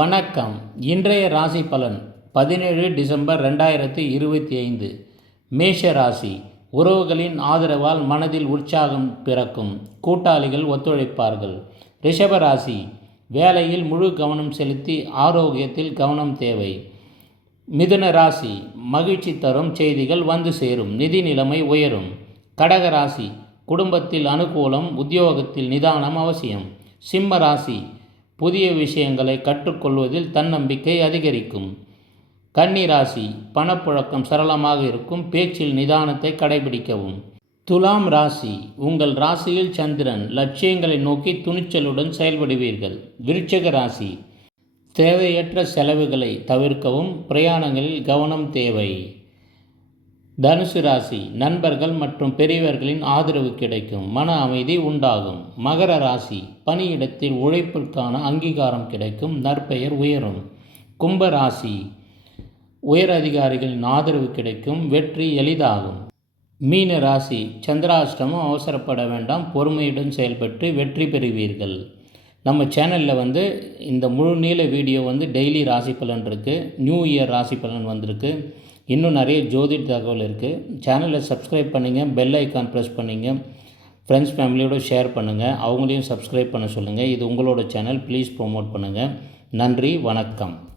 வணக்கம். இன்றைய ராசி பலன் 17 டிசம்பர் 2025. மேஷ ராசி. உறவுகளின் ஆதரவால் மனதில் உற்சாகம் பிறக்கும். கூட்டாளிகள் ஒத்துழைப்பார்கள். ரிஷப ராசி. வேலையில் முழு கவனம் செலுத்தி ஆரோக்கியத்தில் கவனம் தேவை. மிதுன ராசி. மகிழ்ச்சி தரும் செய்திகள் வந்து சேரும். நிதி நிலைமை உயரும். கடக ராசி. குடும்பத்தில் அனுகூலம், உத்தியோகத்தில் நிதானம் அவசியம். சிம்ம ராசி. புதிய விஷயங்களை கற்றுக்கொள்வதில் தன்னம்பிக்கை அதிகரிக்கும். கன்னி ராசி. பணப்புழக்கம் சரளமாக இருக்கும். பேச்சில் நிதானத்தை கடைபிடிக்கவும். துலாம் ராசி. உங்கள் ராசியில் சந்திரன். லட்சியங்களை நோக்கி துணிச்சலுடன் செயல்படுவீர்கள். விருச்சிக ராசி. தேவையற்ற செலவுகளை தவிர்க்கவும். பிரயாணங்களில் கவனம் தேவை. தனுசு ராசி. நண்பர்கள் மற்றும் பெரியவர்களின் ஆதரவு கிடைக்கும். மன அமைதி உண்டாகும். மகர ராசி. பணியிடத்தில் உழைப்பிற்கான அங்கீகாரம் கிடைக்கும். நற்பெயர் உயரும். கும்ப ராசி. உயர் அதிகாரிகளின் ஆதரவு கிடைக்கும். வெற்றி எளிதாகும். மீன ராசி. சந்திராஷ்டமம் அவசரப்பட வேண்டாம். பொறுமையுடன் செயல்பட்டு வெற்றி பெறுவீர்கள். நம்ம சேனலில் இந்த முழு நீள வீடியோ டெய்லி ராசி பலன் இருக்குது. நியூ இயர் ராசி பலன் வந்திருக்கு. இன்னும் நிறைய ஜோதிட தகவல் இருக்குது. சேனலை சப்ஸ்கிரைப் பண்ணுங்கள். பெல் ஐக்கான் ப்ரெஸ் பண்ணுங்கள். ஃப்ரெண்ட்ஸ் ஃபேமிலியோடு ஷேர் பண்ணுங்கள். அவங்களையும் சப்ஸ்கிரைப் பண்ண சொல்லுங்கள். இது உங்களோட சேனல். ப்ளீஸ் ப்ரோமோட் பண்ணுங்கள். நன்றி, வணக்கம்.